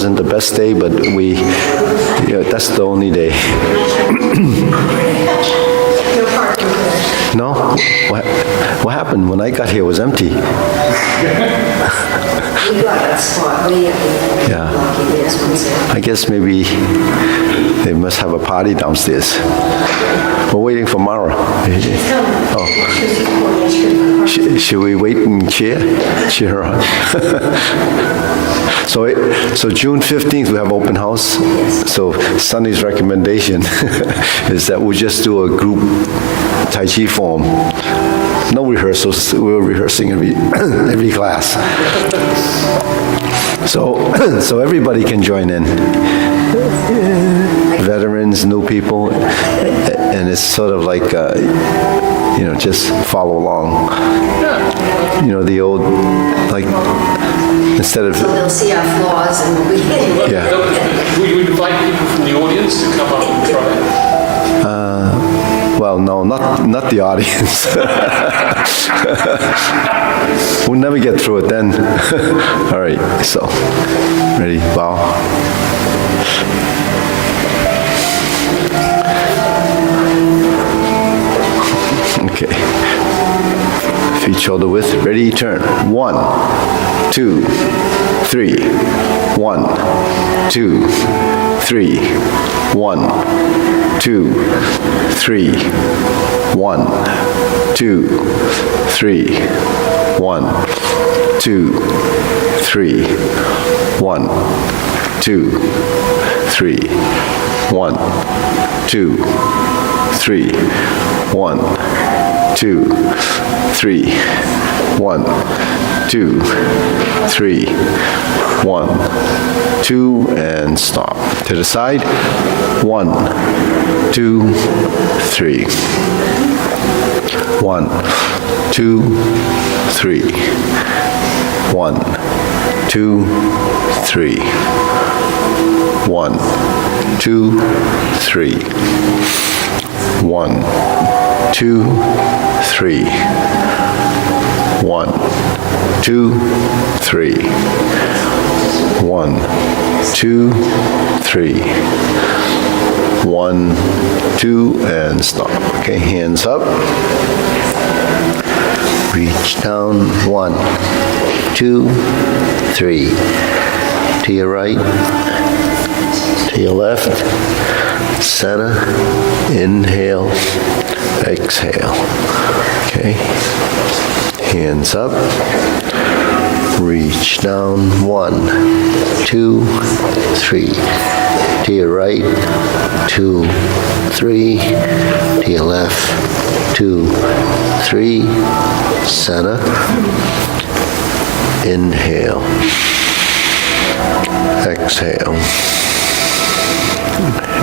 wasn't the best day, but that's the only day. No? What happened? When I got here, it was empty. We got that spot way up in there. Yeah. I guess maybe they must have a party downstairs. We're waiting for Mara. Oh. Should we wait and cheer her on? So June 15th, we have open house. So Sunny's recommendation is that we just do a group Tai Chi form. No rehearsals, we're rehearsing every class. So everybody can join in. Veterans, new people, and it's sort of like, just follow along. The old, like, instead of... So they'll see our flaws and we'll be... Yeah. We would invite people from the audience to come up and try. Well, no, not the audience. We'll never get through it then. All right, so, ready, bow. Okay. Feet shoulder width, ready, turn. 1, 2, 3. 1, 2, 3. 1, 2, 3. 1, 2, 3. 1, 2, 3. 1, 2, 3. 1, 2, 3. 1, 2, 3. 1, 2, 3. 1, 2, and stop. To the side. 1, 2, 3. 1, 2, 3. 1, 2, 3. 1, 2, 3. 1, 2, 3. 1, 2, 3. 1, 2, 3. 1, 2, and stop. Okay, hands up. Reach down. 1, 2, 3. To your right, to your left, center, inhale, exhale. Okay, hands up. Reach down. 1, 2, 3. To your right, 2, 3. To your left, 2, 3. Center. Inhale. Exhale.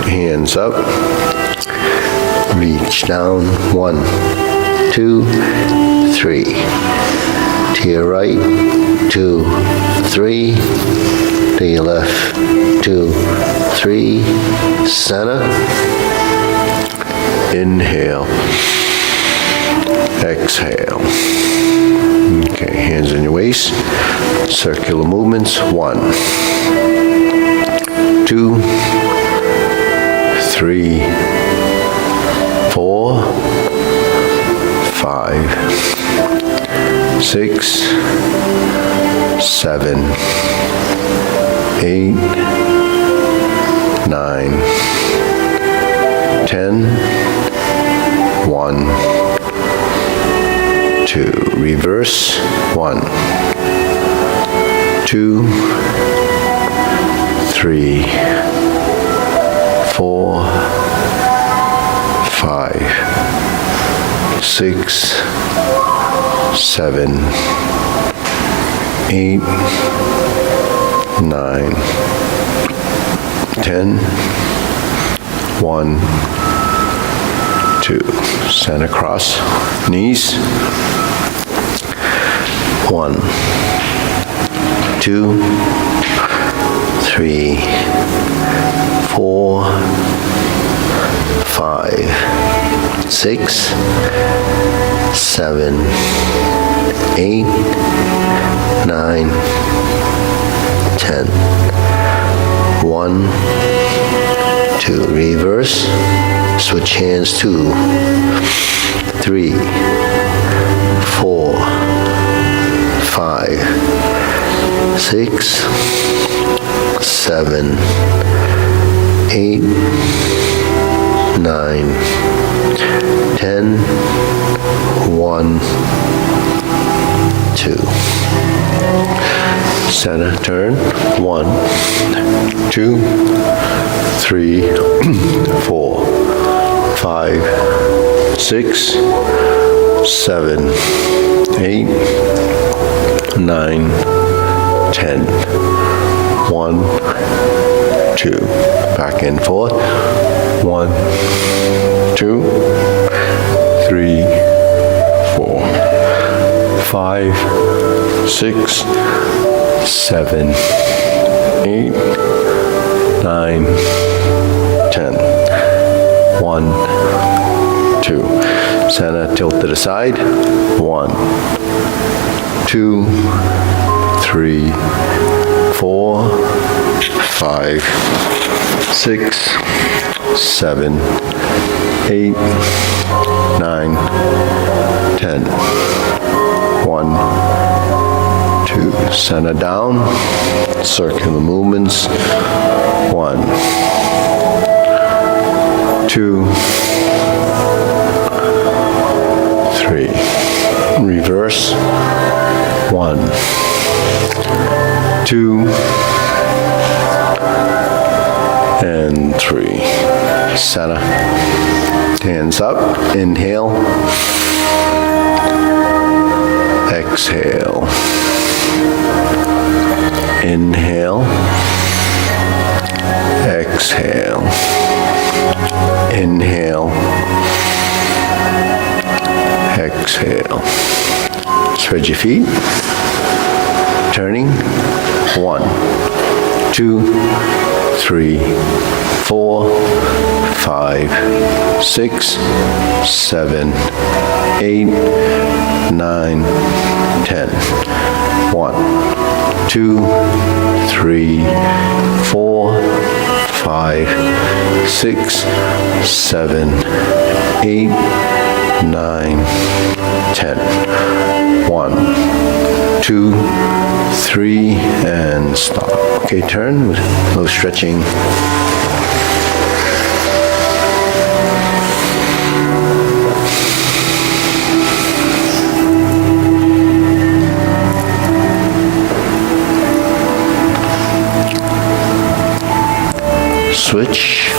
Hands up. Reach down. 1, 2, 3. To your right, 2, 3. To your left, 2, 3. Center. Inhale. Exhale. Okay, hands in your waist. Circular movements. 1, 2, 3, 4, 5, 6, 7, 8, 9, 10, 1, 2. Reverse. 1, 2, 3, 4, 5, 6, 7, 8, 9, 10, 1, 2. Center cross. Knees. 1, 2, 3, 4, 5, 6, 7, 8, 9, 10. 1, 2. Reverse. Switch hands. 2, 3, 4, 5, 6, 7, 8, 9, 10. 1, 2. Center turn. 1, 2, 3, 4, 5, 6, 7, 8, 9, 10. 1, 2. Back and forth. 1, 2, 3, 4, 5, 6, 7, 8, 9, 10. 1, 2. Center tilt to the side. 1, 2, 3, 4, 5, 6, 7, 8, 9, 10. 1, 2. Center down. Circular movements. 1, 2, 3. Reverse. 1, 2, and 3. Center. Hands up. Inhale. Exhale. Inhale. Exhale. Inhale. Exhale. Spread your feet. Turning. 1, 2, 3, 4, 5, 6, 7, 8, 9, 10. 1, 2, 3, 4, 5, 6, 7, 8, 9, 10. 1, 2, 3, and stop. Okay, turn with a little stretching. Switch.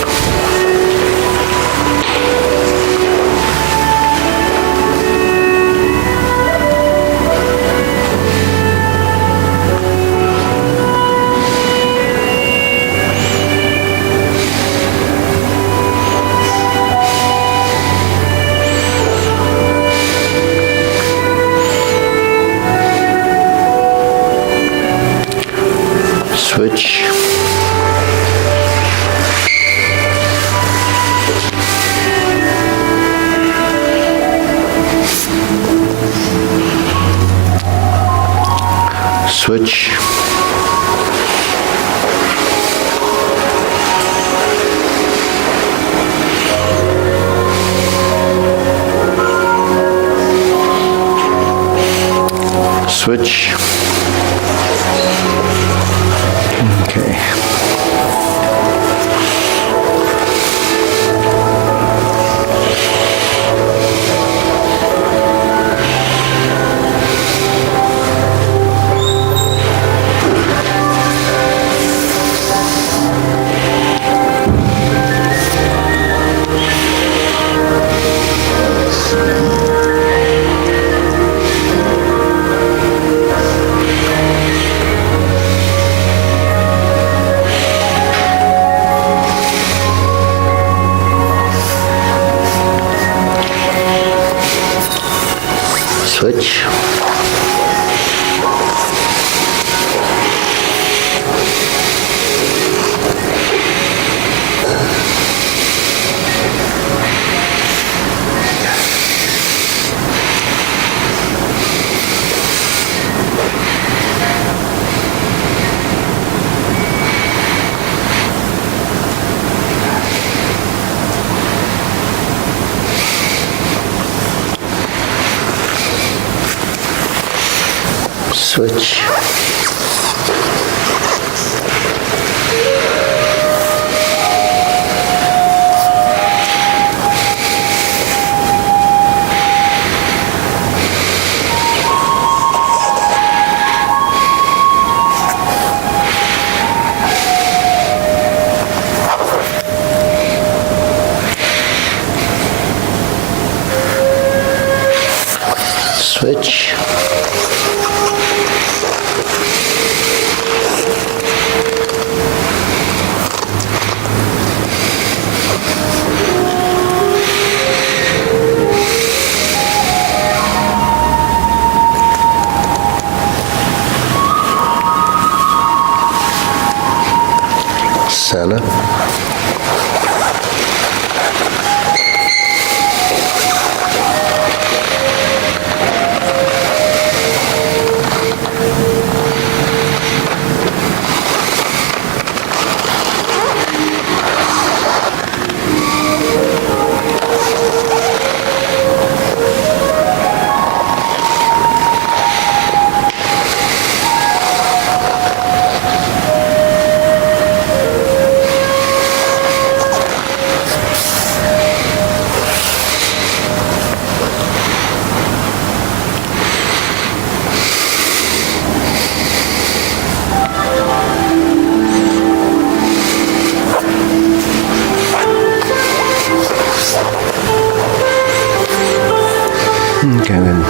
Switch. Switch. Switch. Okay. Switch. Switch. Center. Okay, then.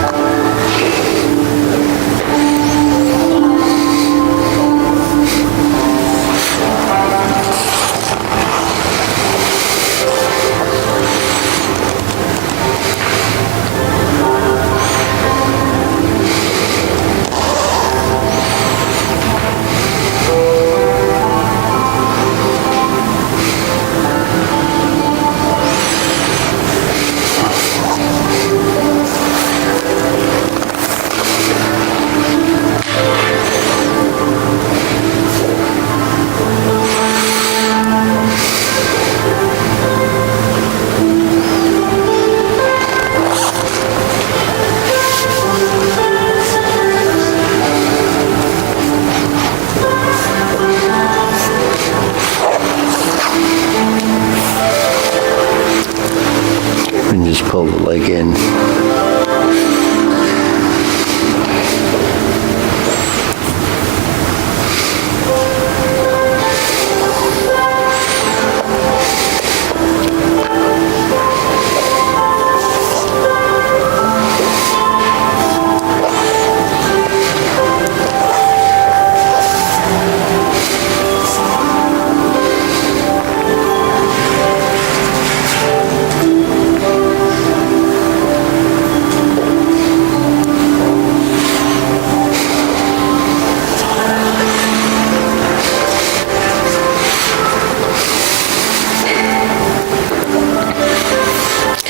And just pull the leg in.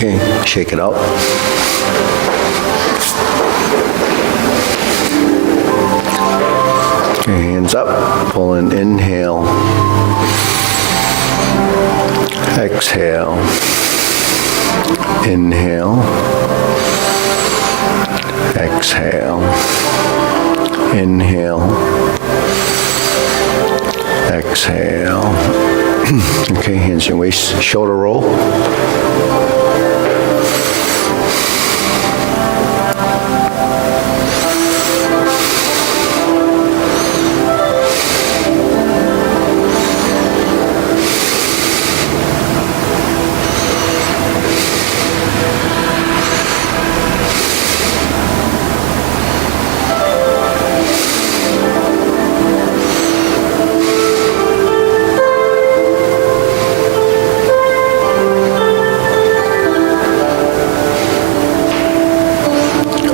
Okay, shake it out. Okay, hands up, pull in, inhale. Exhale. Inhale. Exhale. Inhale. Exhale. Okay, hands in waist, shoulder roll.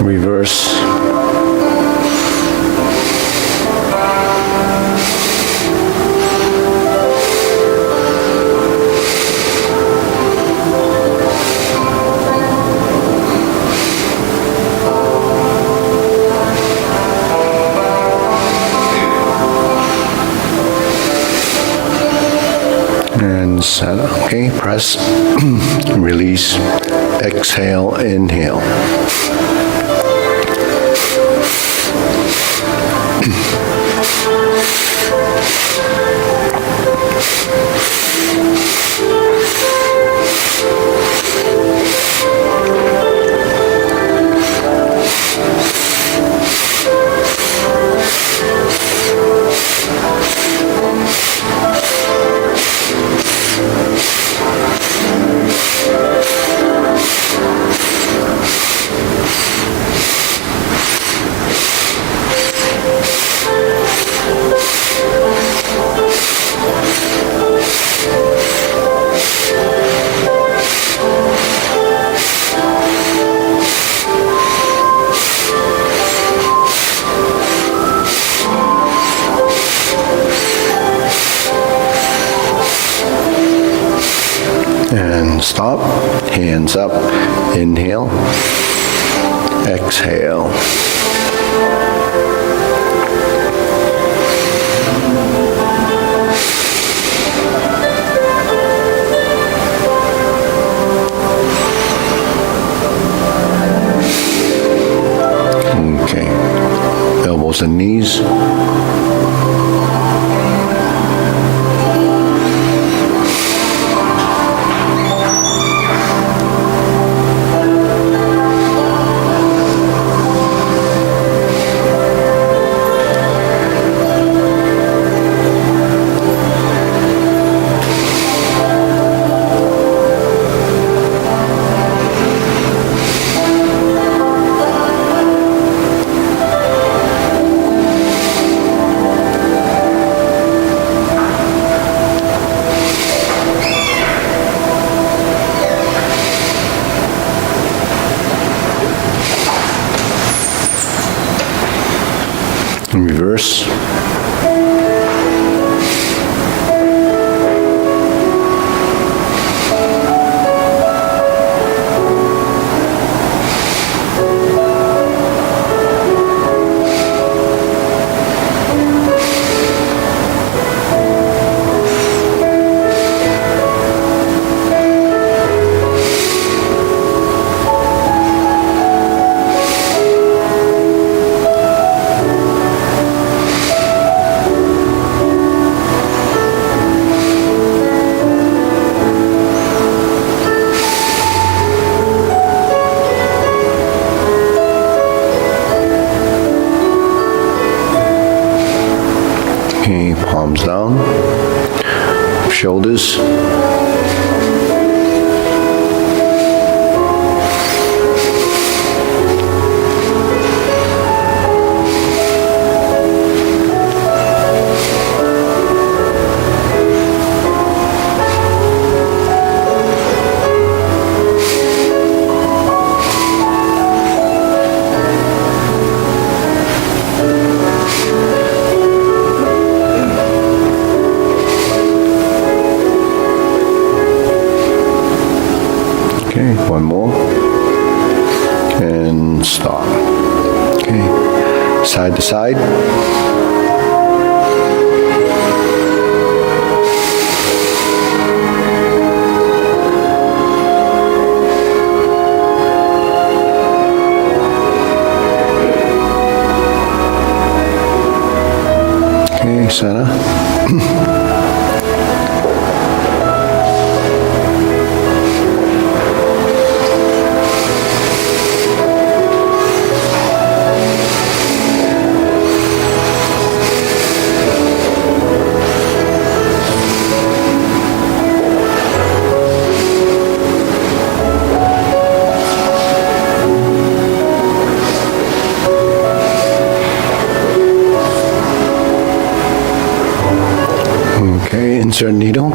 Reverse. And center. Okay, press, release, exhale, inhale. And stop. Hands up. Inhale. Exhale. Okay. Elbows and knees. Reverse. Okay, palms down, shoulders. Okay, one more. And stop. Okay, side to side. Okay, center. Okay, insert needle.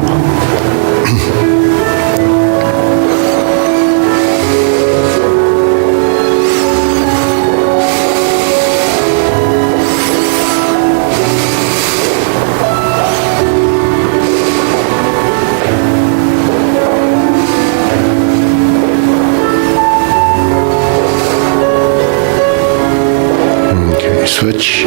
Okay, switch.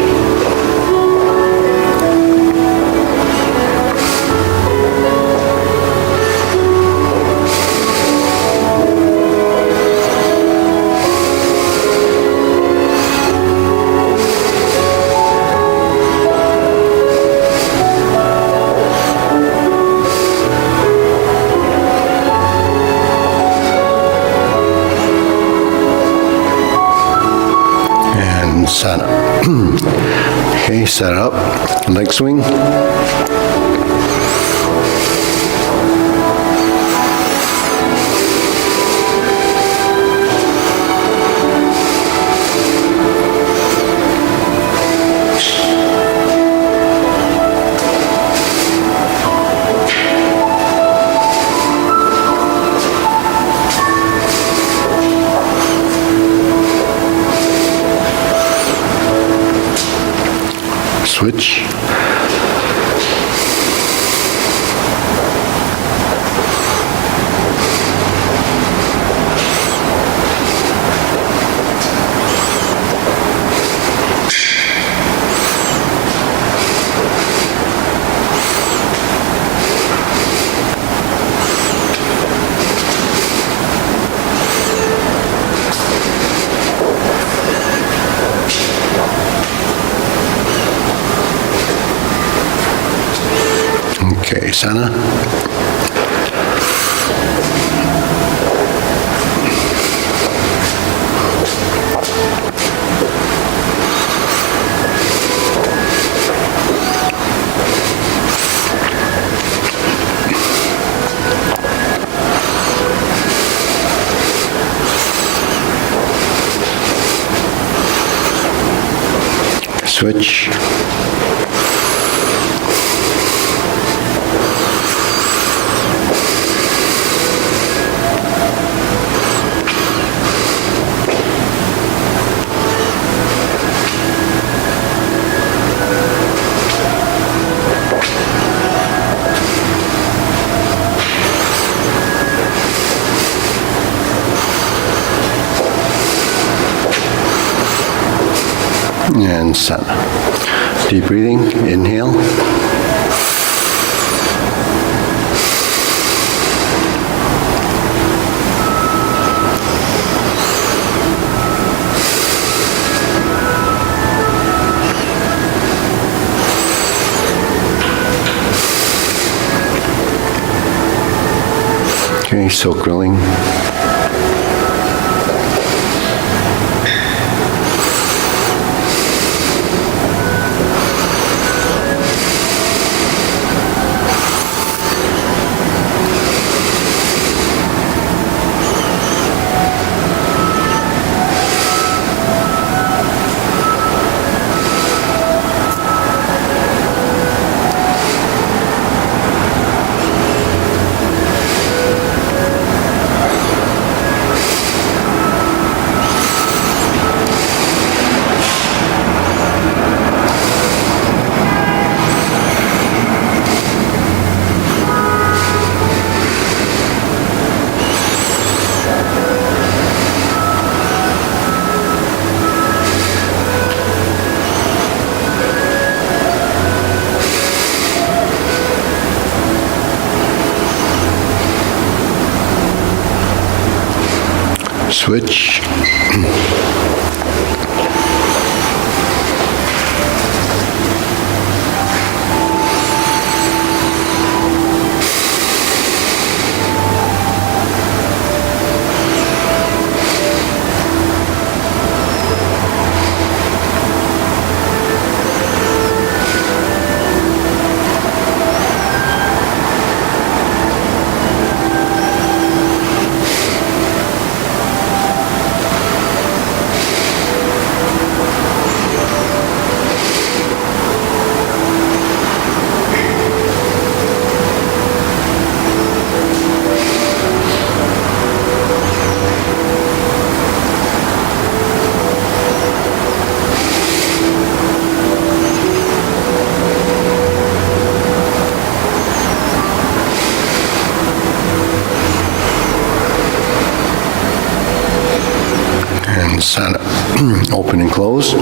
And center. Okay, set up, leg swing. Switch. center. Switch. And center. Deep breathing, inhale. Okay, so grilling. Switch. And center. Open and close.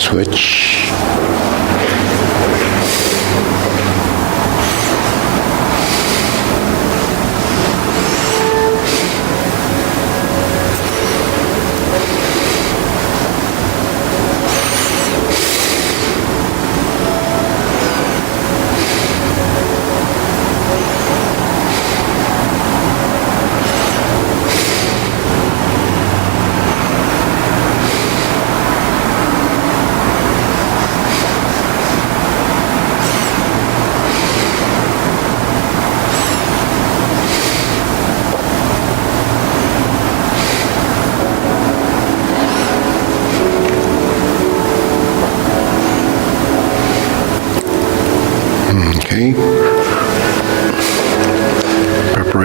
Switch.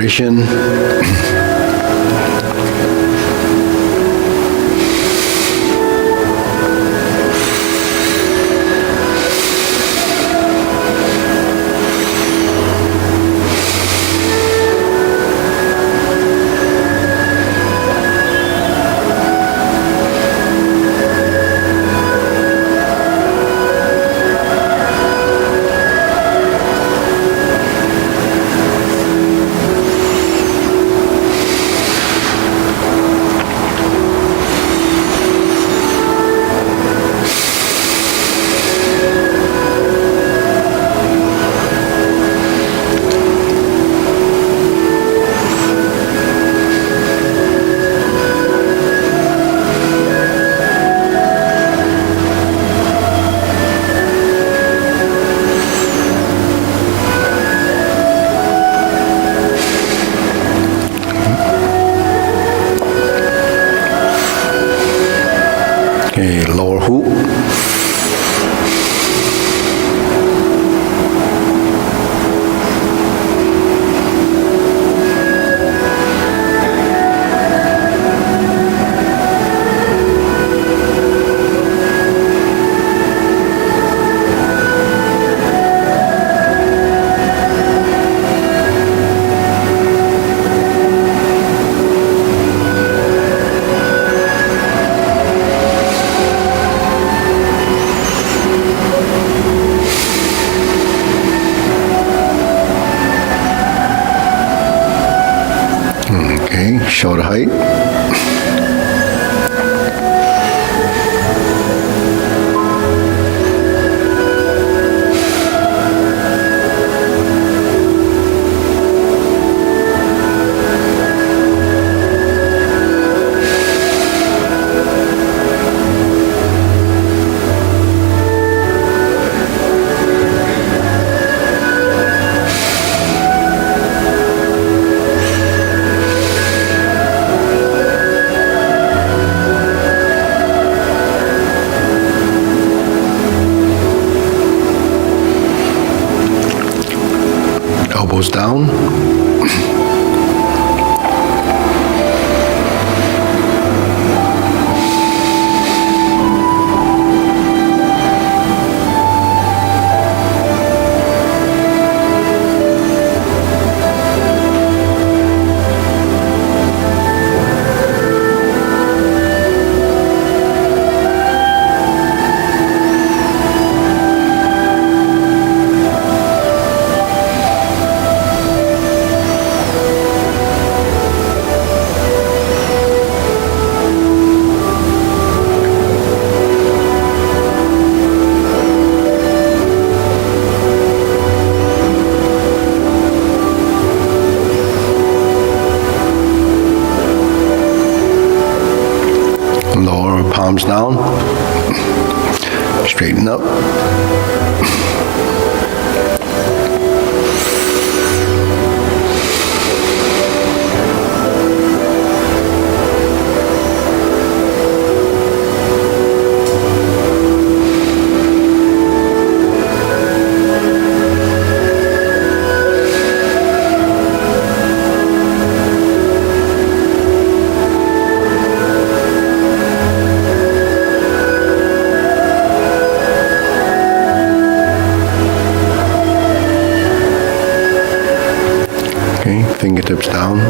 respiration. Okay, lower hoop. Okay, shoulder height. Elbows down. Lower palms down. Straighten up. Okay, fingertips down.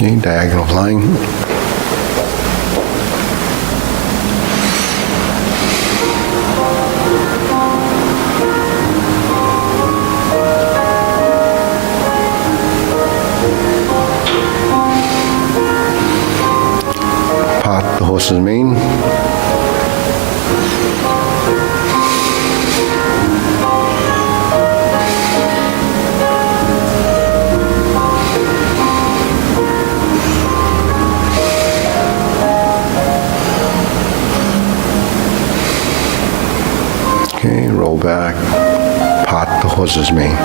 Okay, diagonal flying. Part the horse's mane. Okay, roll back, part the horse's mane.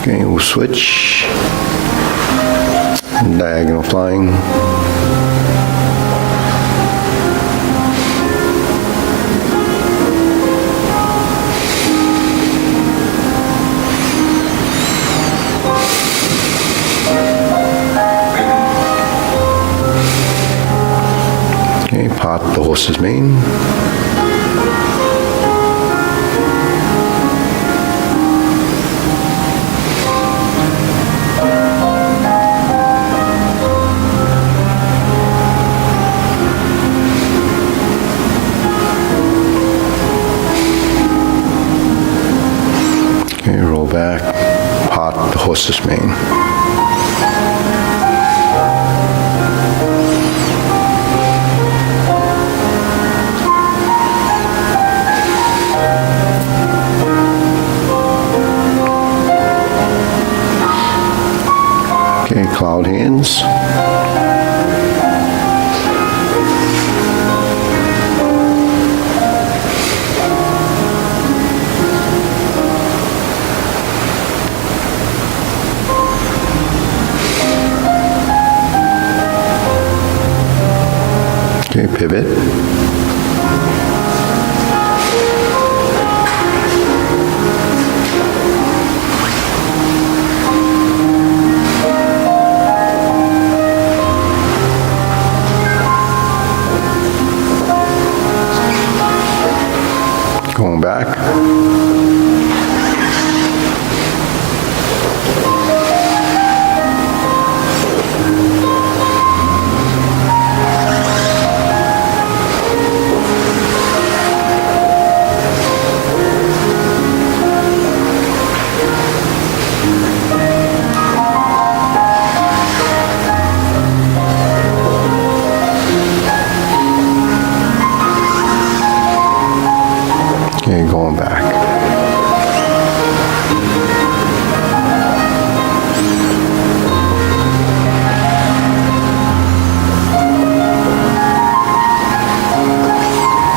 Okay, we'll switch. Diagonal flying. Okay, part the horse's mane. Okay, roll back, part the horse's mane. Okay, cloud hands. Okay, pivot. Going back. Okay, going back.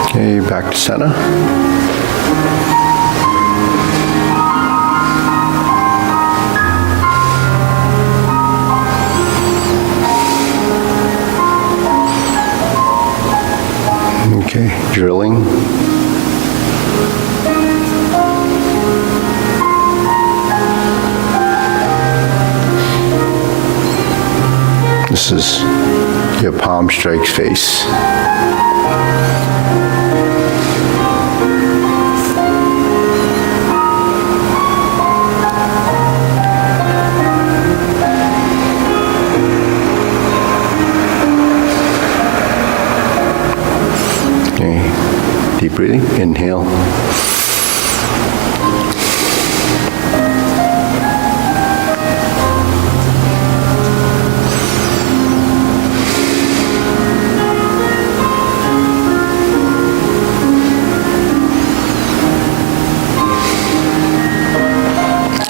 Okay, back to center. Okay, drilling. This is your palm strikes face. Okay, deep breathing, inhale.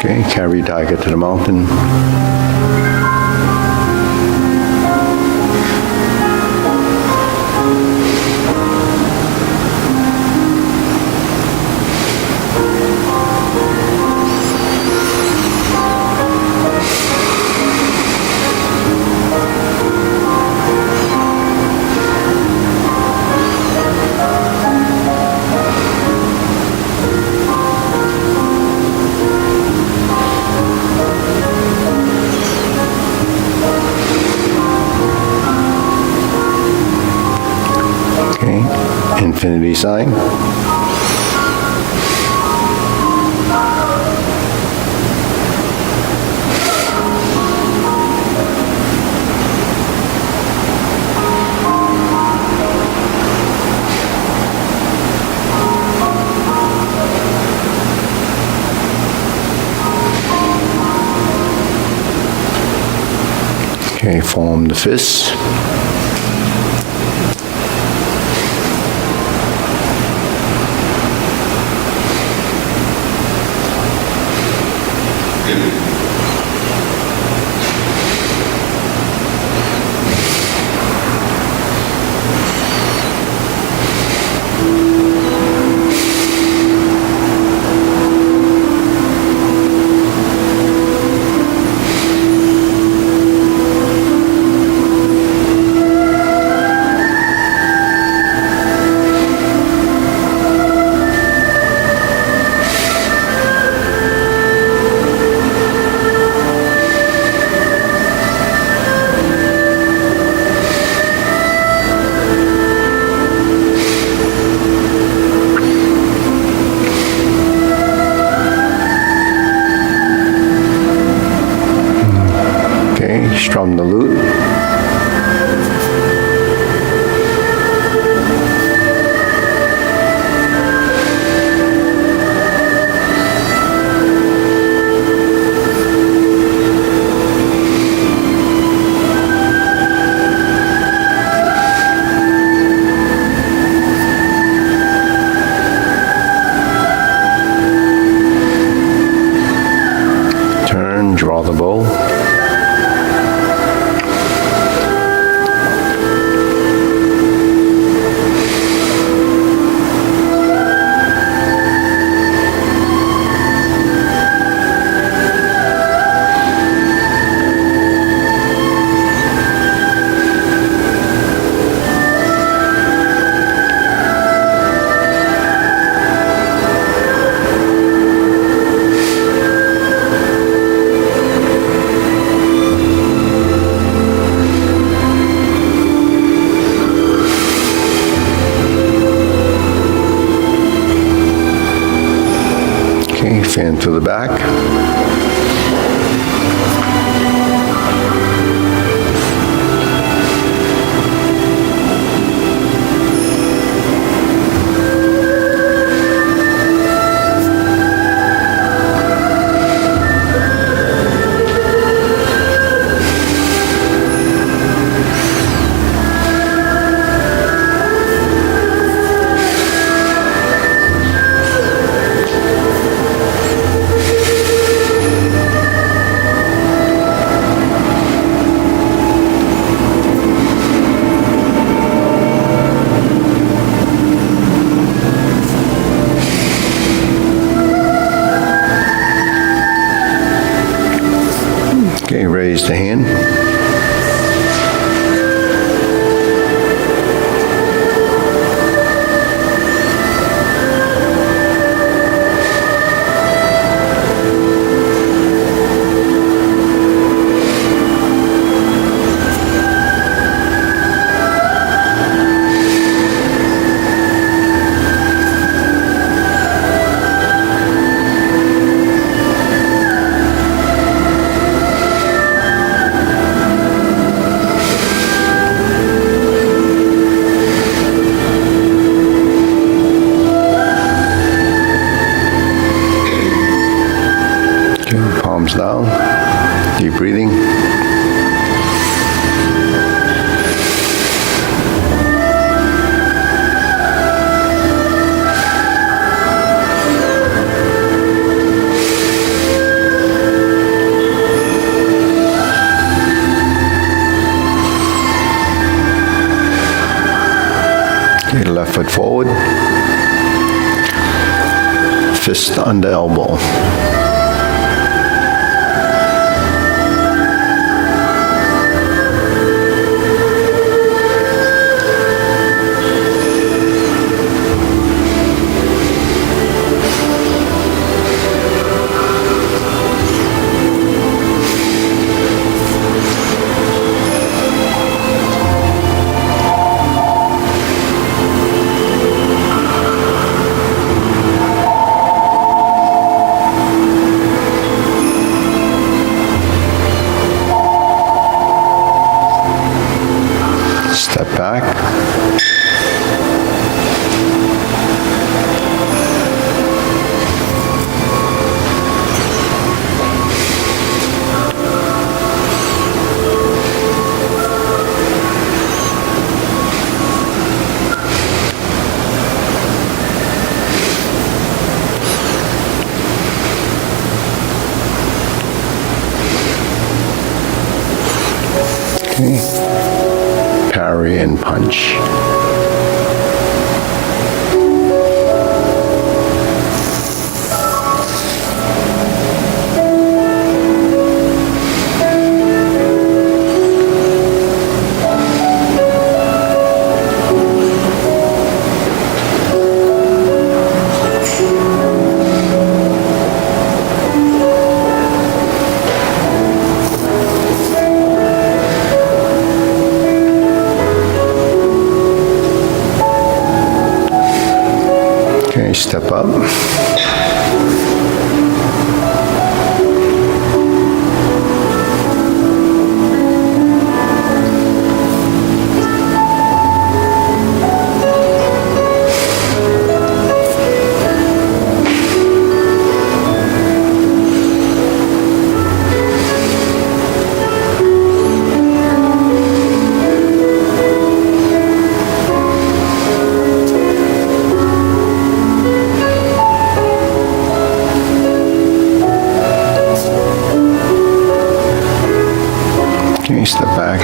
Okay, carry tiger to the mountain. infinity sign. Okay, form the fist. Strum the lute. Turn, draw the bow. Okay, fan to the back. Okay, raise the hand. Okay, palms down, deep breathing. Okay, left foot forward, fist under elbow. Okay. Parry and punch. Okay, step up. Okay, step back.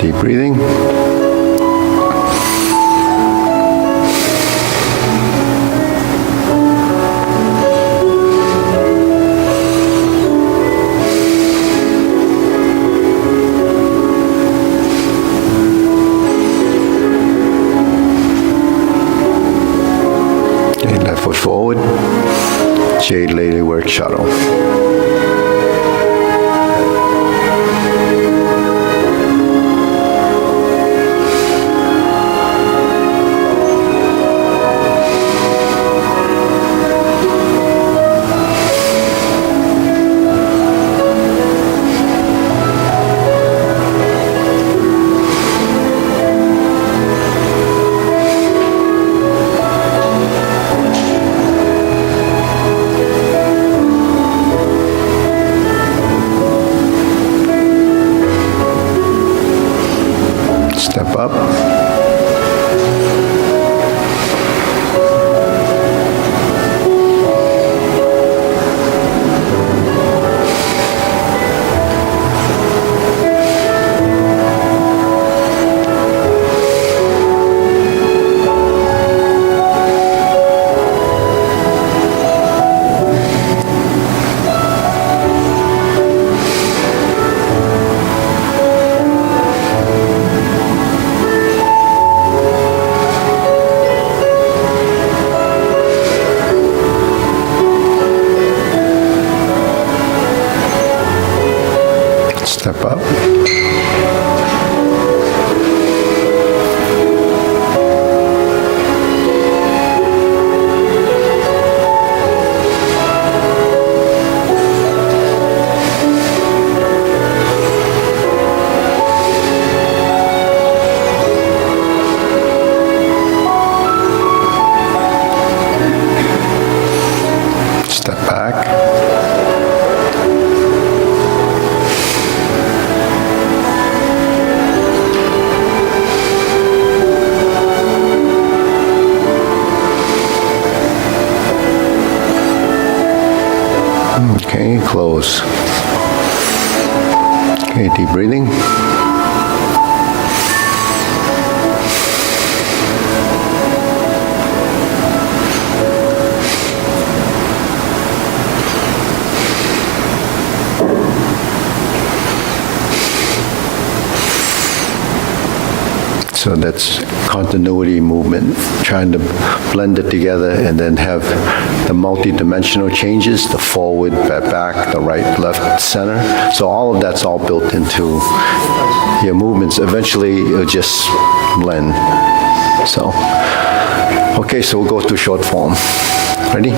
Deep breathing. Okay, left foot forward. Jade Lady Work Shuttle. Step up. Step up. Step back. Okay, close. Okay, deep breathing. So that's continuity movement, trying to blend it together and then have the multi-dimensional changes, the forward, back, the right, left, center. So all of that's all built into your movements. Eventually, it'll just blend. So, okay, so we'll go through short form. Ready?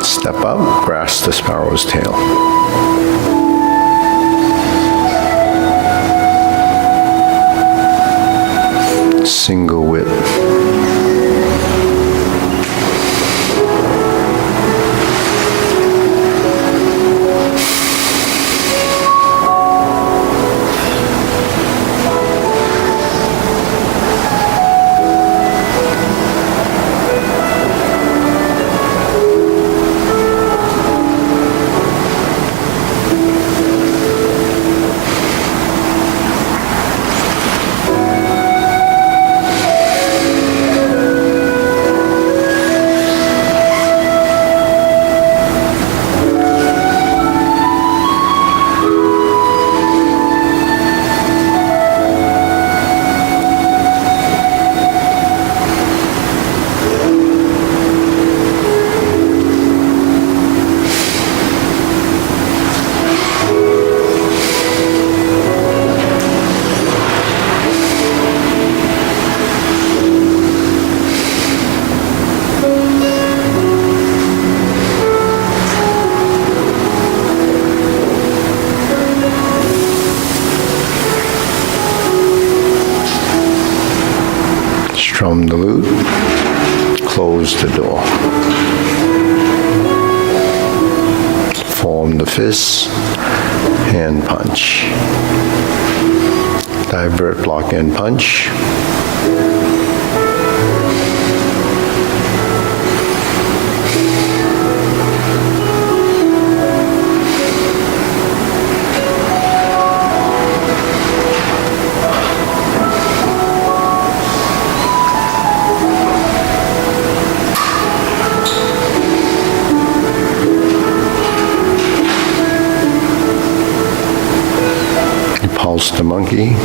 Step up, grasp the sparrow's tail. Single whip. close the door. Form the fist, hand punch. Divert, block, and punch. Pulse the monkey.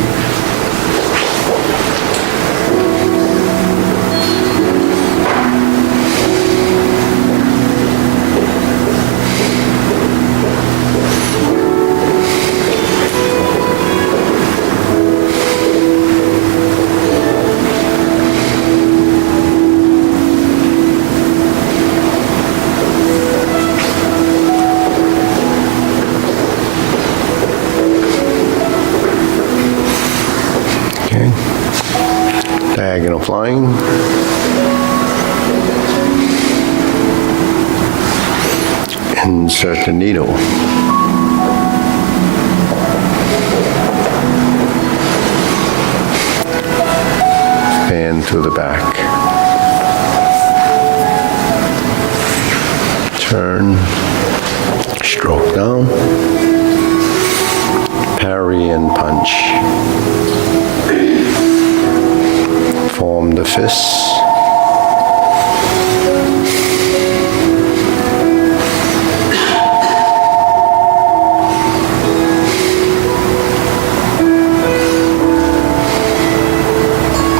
Diagonal flying. Insert the needle. Fan to the back. Turn. Stroke down. Parry and punch. Form the fists.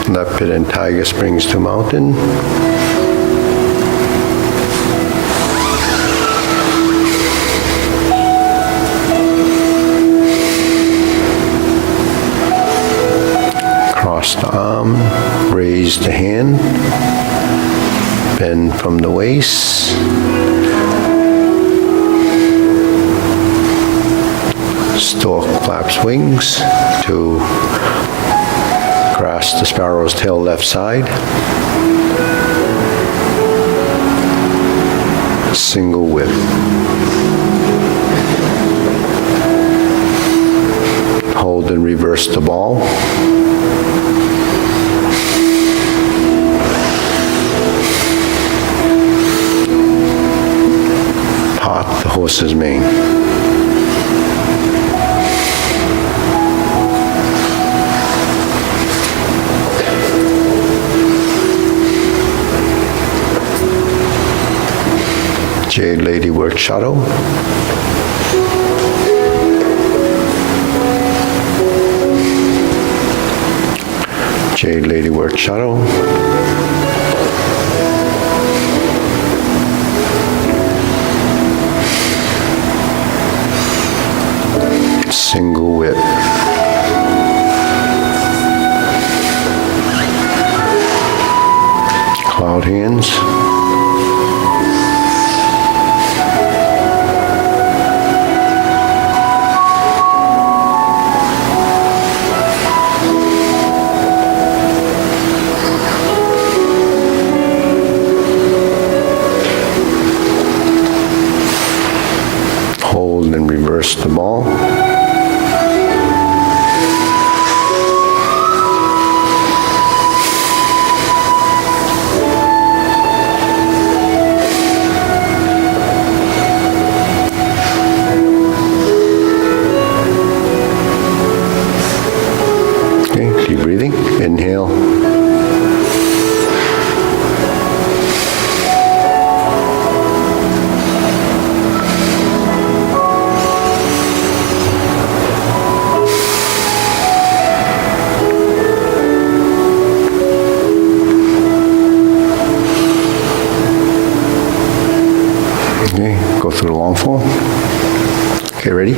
Leopard and tiger springs to mountain. Cross the arm, raise the hand, bend from the waist. Stork flaps wings to grasp the sparrow's tail left side. Single whip. Hold and reverse the ball. Part the horse's mane. Jade Lady work shuttle. Jade Lady work shuttle. Single whip. Cloud hands. Hold and reverse the ball. Okay, keep breathing. Inhale. Okay, go through the long form. Okay, ready?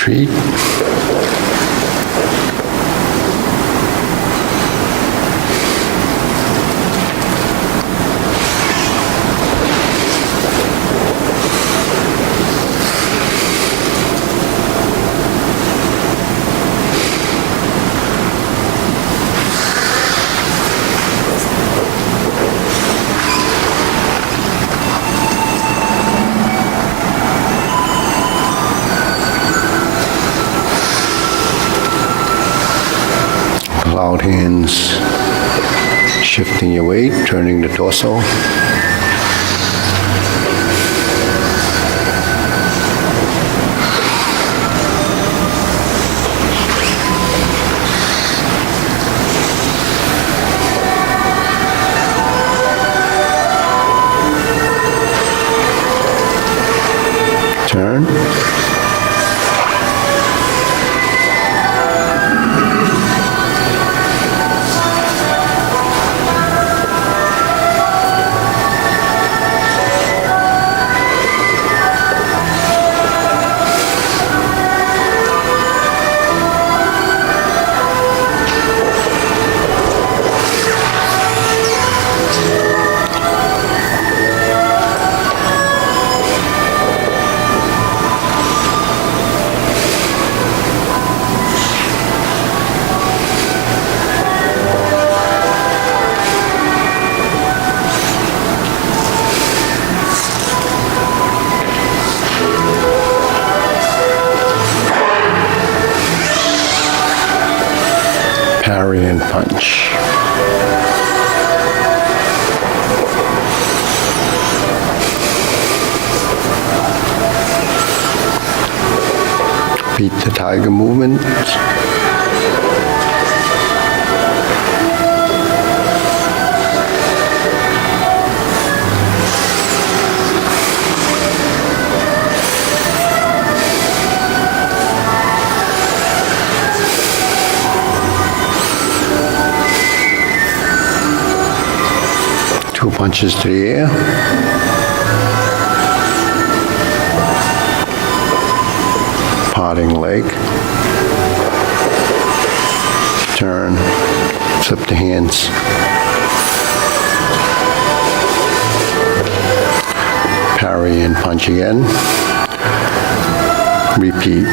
Retreat. Cloud hands, shifting your weight, turning the torso. Turn. Parry and punch. Repeat the tiger movement. Two punches to the air. Parting leg. Turn. Flip the hands. Parry and punch again. Repeat.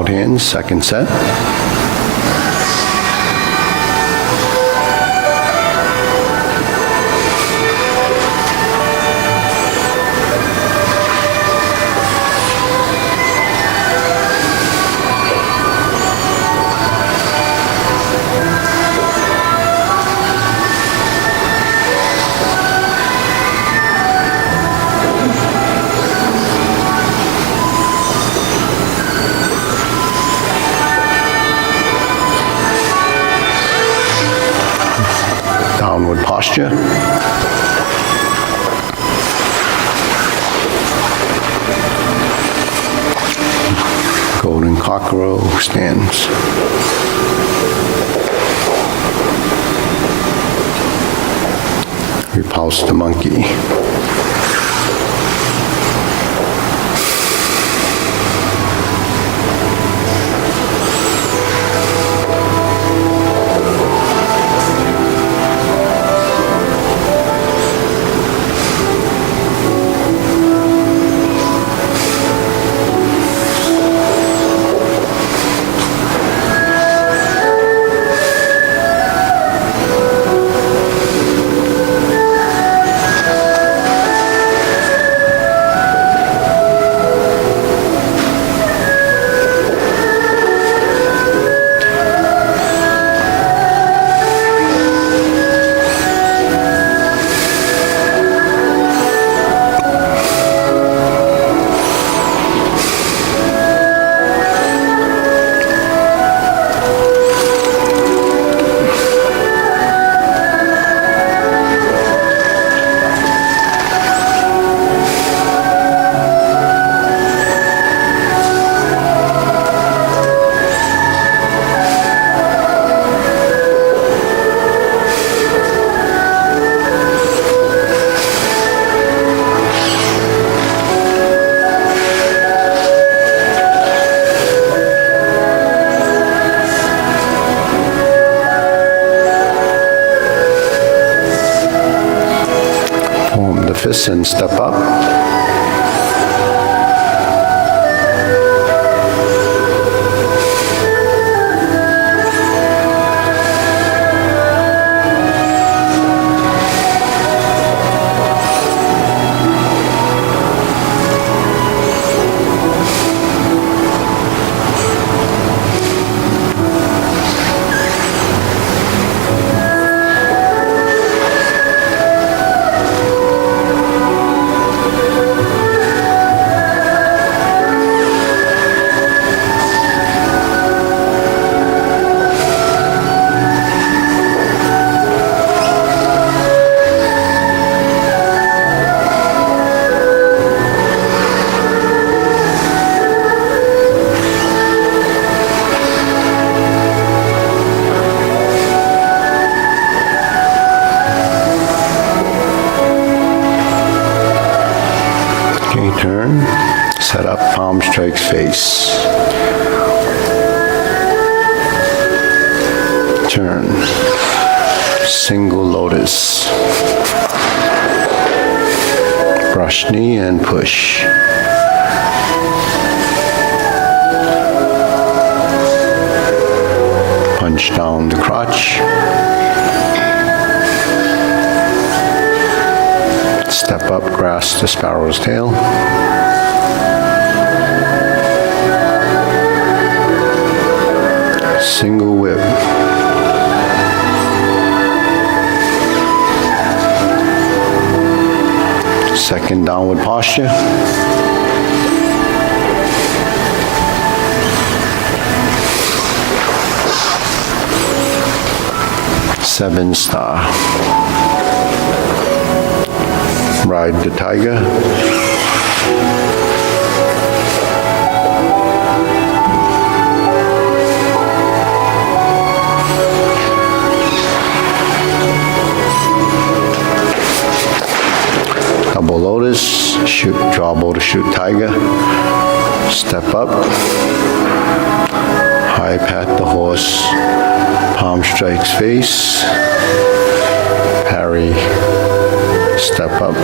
Bowed hands, second set. Downward posture. Golden cockerel stance. Repulse the monkey. Fists and step up. Turn, set up, palm strikes face. Turn, single lotus. Brush knee and push. Punch down the crotch. Step up, grasp the sparrow's tail. Single whip. Second downward posture. Seven star. Ride the tiger. Double lotus, shoot, draw bow to shoot tiger. Step up. High pat the horse. Palm strikes face. Parry. Step up.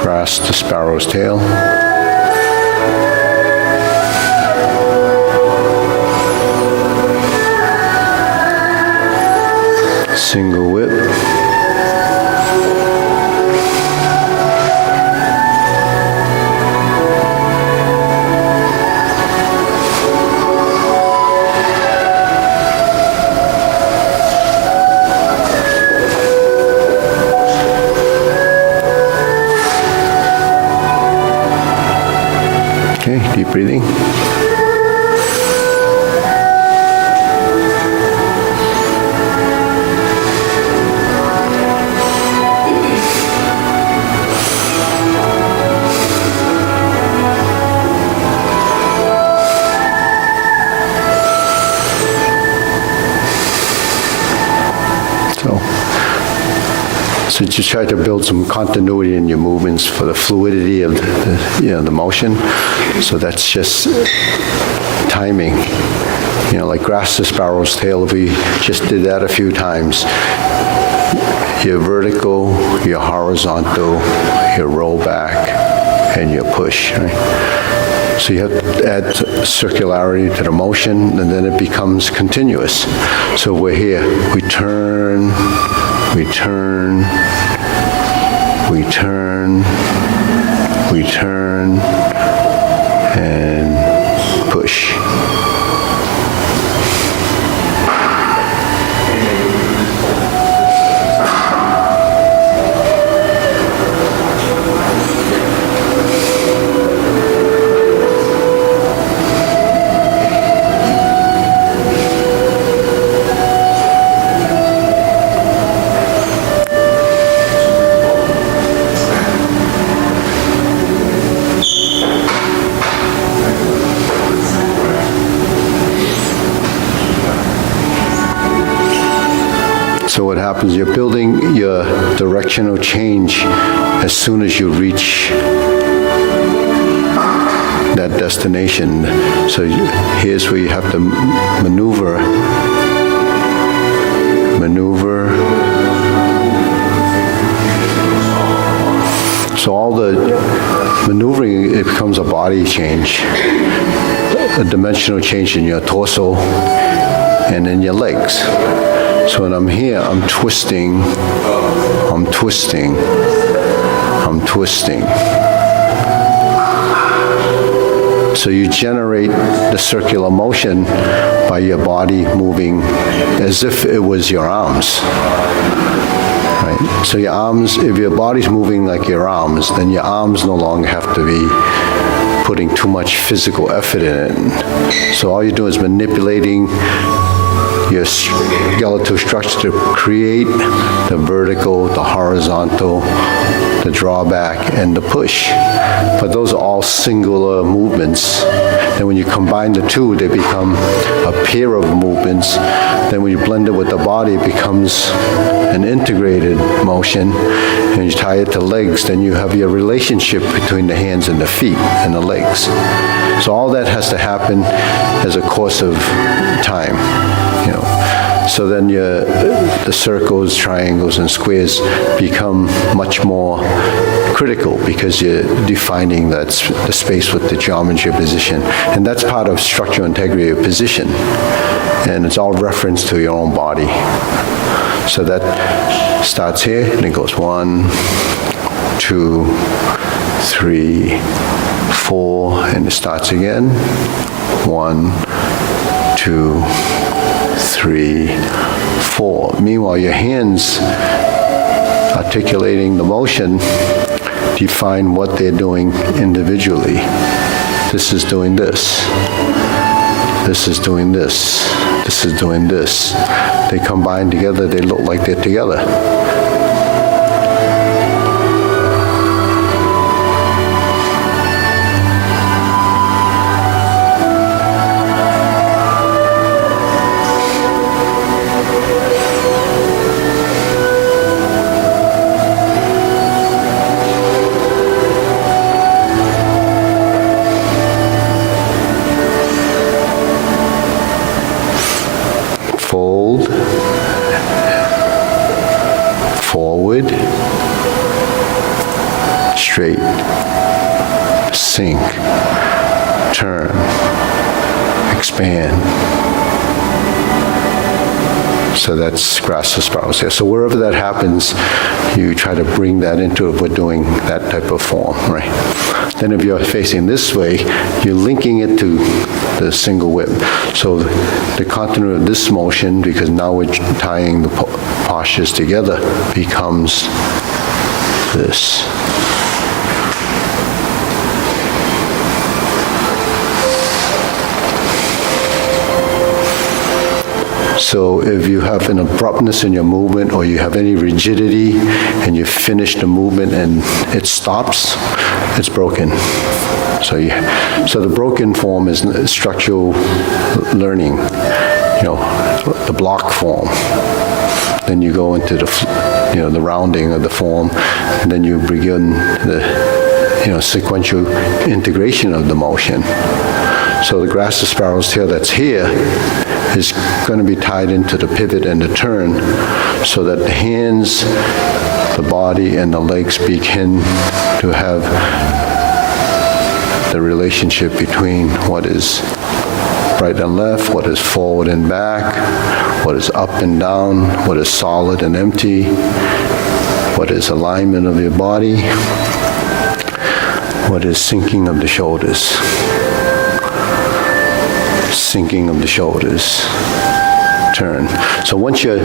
Grasp grasp the sparrow's tail. Single whip. Okay, deep breathing. So just try to build some continuity in your movements for the fluidity of the motion. So that's just timing. Like grasp the sparrow's tail, if we just did that a few times, your vertical, your horizontal, your roll back, and your push, right? So you have to add circularity to the motion, and then it becomes continuous. So we're here, we turn, we turn, we turn, we turn, and push. So what happens, you're building your directional change as soon as you reach that destination. So here's where you have to maneuver. So all the maneuvering, it becomes a body change, a dimensional change in your torso and in your legs. So when I'm here, I'm twisting, I'm twisting, I'm twisting. So you generate the circular motion by your body moving as if it was your arms. Right? So your arms, if your body's moving like your arms, then your arms no longer have to be putting too much physical effort in it. So all you're doing is manipulating your skeletal structure to create the vertical, the horizontal, the drawback, and the push. But those are all singular movements. And when you combine the two, they become a pair of movements. Then when you blend it with the body, it becomes an integrated motion. And you tie it to legs, then you have your relationship between the hands and the feet and the legs. So all that has to happen as a course of time. So then the circles, triangles, and squares become much more critical because you're defining the space with the geometry of position. And that's part of structural integrity of position. And it's all reference to your own body. So that starts here, and it goes 1, 2, 3, 4, and it starts again. 1, 2, 3, 4. Meanwhile, your hands articulating the motion define what they're doing individually. This is doing this. This is doing this. This is doing this. They combine together, they look like they're together. turn, expand. So that's grasses, spirals here. So wherever that happens, you try to bring that into it. We're doing that type of form, right? Then if you're facing this way, you're linking it to the single whip. So the continuity of this motion, because now we're tying the postures together, becomes this. So if you have an abruptness in your movement or you have any rigidity and you finish the movement and it stops, it's broken. So the broken form is structural learning, the block form. Then you go into the rounding of the form, and then you begin the sequential integration of the motion. So the grasses, spirals tail that's here is going to be tied into the pivot and the turn so that the hands, the body, and the legs begin to have the relationship between what is right and left, what is forward and back, what is up and down, what is solid and empty, what is alignment of your body, what is sinking of the shoulders. Sinking of the shoulders, turn. So once you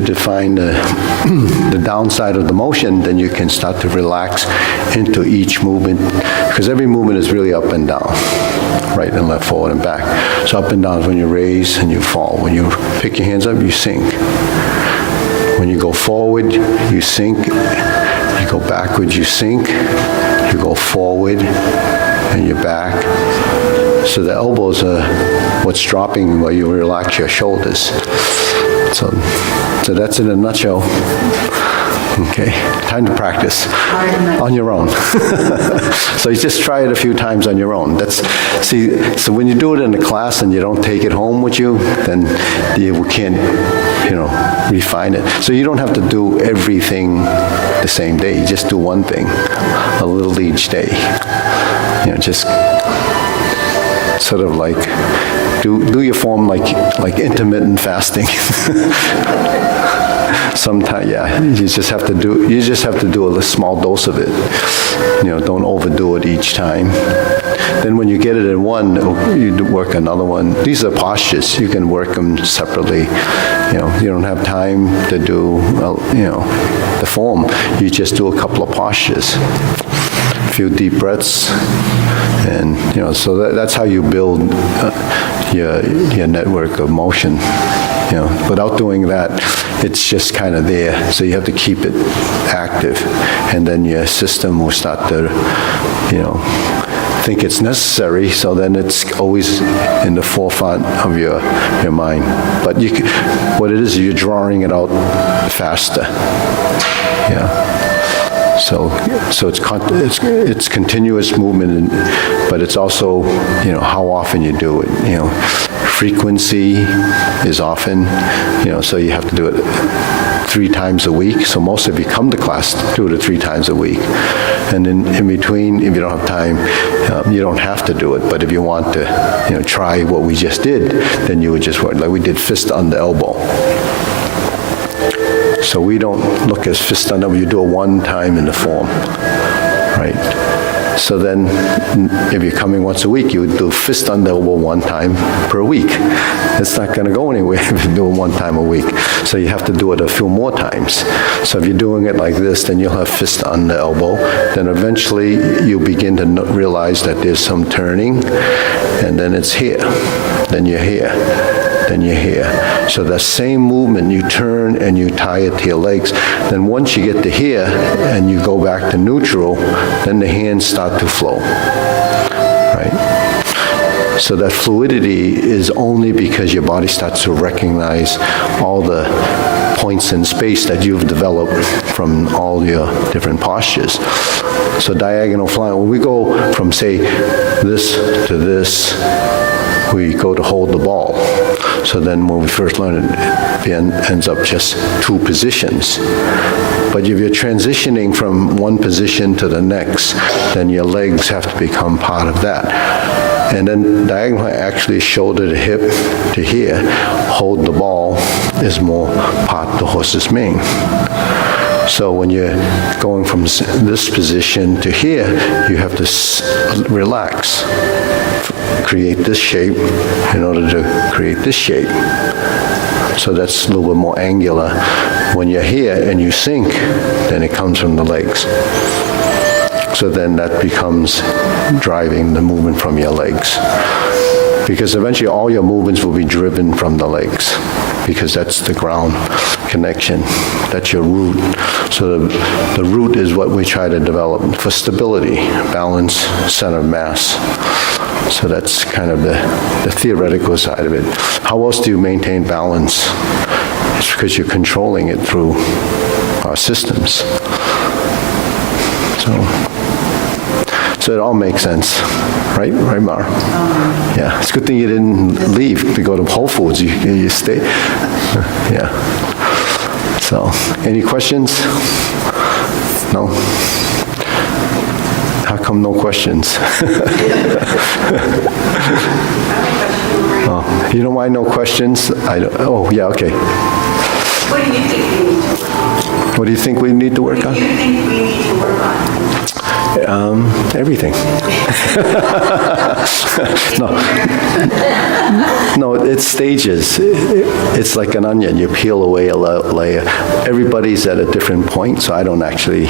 define the downside of the motion, then you can start to relax into each movement, because every movement is really up and down, right and left, forward and back. So up and down is when you raise and you fall. When you pick your hands up, you sink. When you go forward, you sink. You go backwards, you sink. You go forward and you're back. So the elbows are what's dropping while you relax your shoulders. So that's in a nutshell. Okay, time to practice on your own. So you just try it a few times on your own. So when you do it in the class and you don't take it home with you, then you can't, refine it. So you don't have to do everything the same day. You just do one thing, a little each day. Just sort of like do your form like intermittent fasting. Sometimes, you just have to do a small dose of it. Don't overdo it each time. Then when you get it in one, you work another one. These are postures. You can work them separately. You don't have time to do, the form. You just do a couple of postures. A few deep breaths. And, so that's how you build your network of motion. Without doing that, it's just kind of there. So you have to keep it active. And then your system will start to, think it's necessary, so then it's always in the forefront of your mind. But what it is, you're drawing it out faster. So it's continuous movement, but it's also, how often you do it. Frequency is often, so you have to do it 3 times a week. So most of you come to class 2 to 3 times a week. And in between, if you don't have time, you don't have to do it. But if you want to, try what we just did, then you would just work. Like we did fist under elbow. So we don't look as fist under elbow. You do it 1 time in the form, right? So then, if you're coming once a week, you would do fist under elbow 1 time per week. It's not going to go anywhere if you do it 1 time a week. So you have to do it a few more times. So if you're doing it like this, then you'll have fist under elbow. Then eventually, you begin to realize that there's some turning, and then it's here. Then you're here. Then you're here. So that same movement, you turn and you tie it to your legs. Then once you get to here and you go back to neutral, then the hands start to flow, right? So that fluidity is only because your body starts to recognize all the points in space that you've developed from all your different postures. So diagonal flying, when we go from, say, this to this, we go to hold the ball. So then when we first learn it, ends up just 2 positions. But if you're transitioning from one position to the next, then your legs have to become part of that. And then diagonal actually shoulder to hip to here, hold the ball is more part the horse's mane. So when you're going from this position to here, you have to relax, create this shape in order to create this shape. So that's a little bit more angular. When you're here and you sink, then it comes from the legs. So then that becomes driving the movement from your legs. Because eventually all your movements will be driven from the legs, because that's the ground connection. That's your root. So the root is what we try to develop for stability, balance, center of mass. So that's kind of the theoretical side of it. How else do you maintain balance? It's because you're controlling it through our systems. So it all makes sense, right? Right, Mar? Yeah, it's a good thing you didn't leave to go to Whole Foods. You stay. Yeah. So, any questions? No? How come no questions? Oh, you know why no questions? Oh, yeah, okay. What do you think we need to work on? What do you think we need to work on? What do you think we need to work on? Everything. No, it's stages. It's like an onion. You peel away a layer. Everybody's at a different point, so I don't actually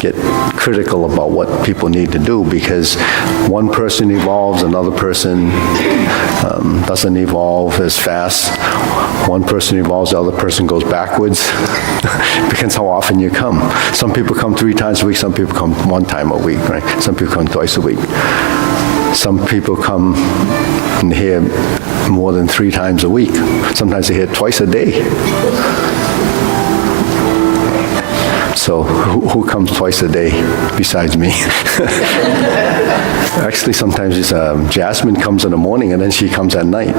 get critical about what people need to do, because one person evolves, another person doesn't evolve as fast. One person evolves, the other person goes backwards. Depends how often you come. Some people come 3 times a week, some people come 1 time a week, right? Some people come twice a week. Some people come and hear more than 3 times a week. Sometimes they hear twice a day. So who comes twice a day besides me? Actually, sometimes it's, Jasmine comes in the morning and then she comes at night.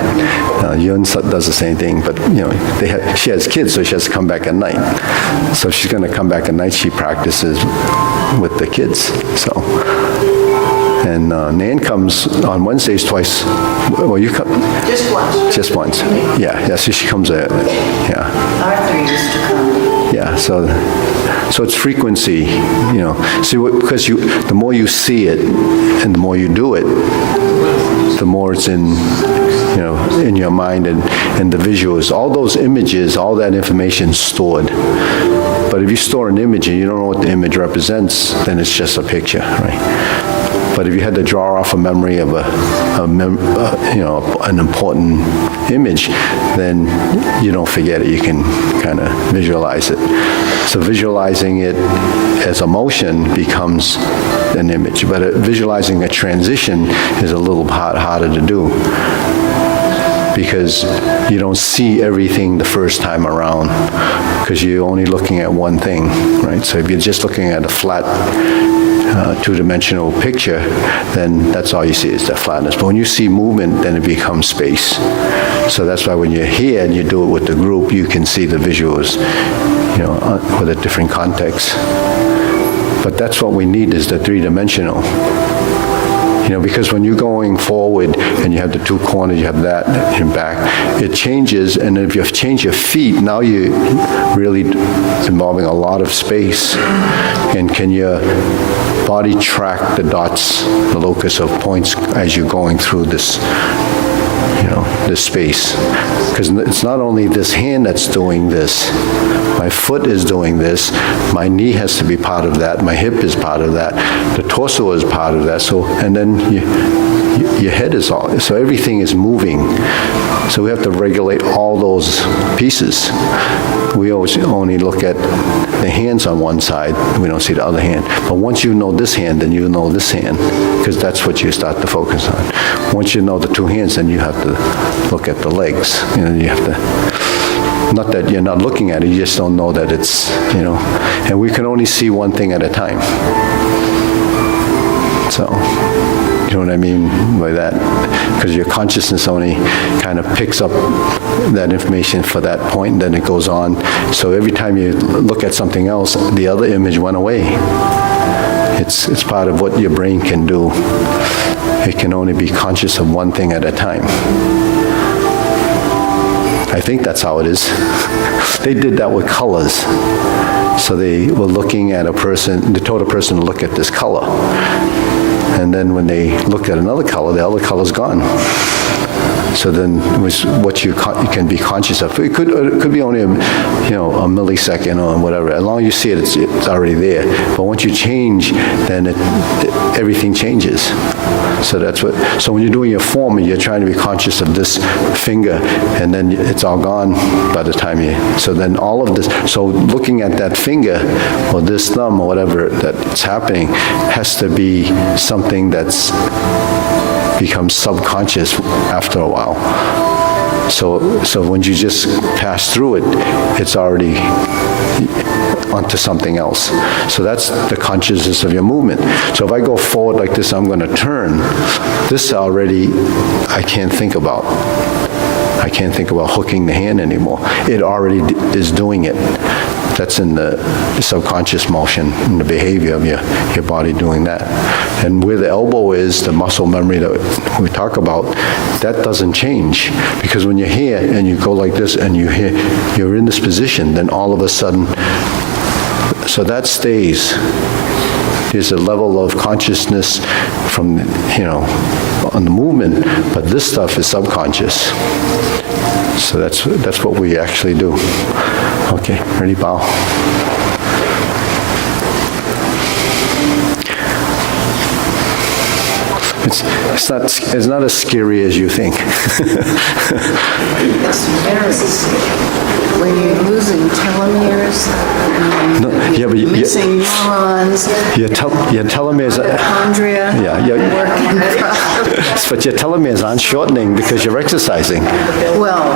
Yun does the same thing, but she has kids, so she has to come back at night. So she's going to come back at night. She practices with the kids. So, and Nan comes on Wednesdays twice. Well, you come Just once. just once. Yeah. So she comes at Arthur used to come. Yeah. So it's frequency, See, because the more you see it and the more you do it, the more it's in your mind and the visuals. All those images, all that information is stored. But if you store an image and you don't know what the image represents, then it's just a picture, right? But if you had to draw off a memory of an important image, then you don't forget it. You can kind of visualize it. So visualizing it as a motion becomes an image, but visualizing a transition is a little harder to do, because you don't see everything the first time around, because you're only looking at one thing, right? So if you're just looking at a flat two-dimensional picture, then that's all you see is that flatness. But when you see movement, then it becomes space. So that's why when you're here and you do it with the group, you can see the visuals, with a different context. But that's what we need, is the three-dimensional. Because when you're going forward and you have the 2 corners, you have that in back, it changes, and if you change your feet, now you're really involving a lot of space. And can your body track the dots, the locus of points as you're going through this, this space? Because it's not only this hand that's doing this. My foot is doing this. My knee has to be part of that. My hip is part of that. The torso is part of that. So, and then your head is all. So everything is moving. So we have to regulate all those pieces. We always only look at the hands on one side. We don't see the other hand. But once you know this hand, then you know this hand, because that's what you start to focus on. Once you know the 2 hands, then you have to look at the legs. You have to. Not that you're not looking at it, you just don't know that it's, and we can only see one thing at a time. So, you know what I mean by that? Because your consciousness only kind of picks up that information for that point, and then it goes on. So every time you look at something else, the other image went away. It's part of what your brain can do. It can only be conscious of one thing at a time. I think that's how it is. They did that with colors. So they were looking at a person, they told a person to look at this color. And then when they looked at another color, the other color's gone. So then it was what you can be conscious of. It could be only a millisecond or whatever. As long as you see it, it's already there. But once you change, then everything changes. So that's what. So when you're doing your form, you're trying to be conscious of this finger, and then it's all gone by the time you. So then all of this. So looking at that finger or this thumb or whatever that's happening has to be something that's becomes subconscious after a while. So when you just pass through it, it's already onto something else. So that's the consciousness of your movement. So if I go forward like this, I'm going to turn. This already, I can't think about. I can't think about hooking the hand anymore. It already is doing it. That's in the subconscious motion, in the behavior of your body doing that. And where the elbow is, the muscle memory that we talk about, that doesn't change. Because when you're here and you go like this and you're in this position, then all of a sudden, so that stays. There's a level of consciousness from, on the movement, but this stuff is subconscious. So that's what we actually do. Okay, ready, bow. It's not as scary as you think. It's very scary. When you're losing telomeres, Yeah, but missing neurons, your telomeres, mitochondria, working properly. but your telomeres aren't shortening because you're exercising. Well,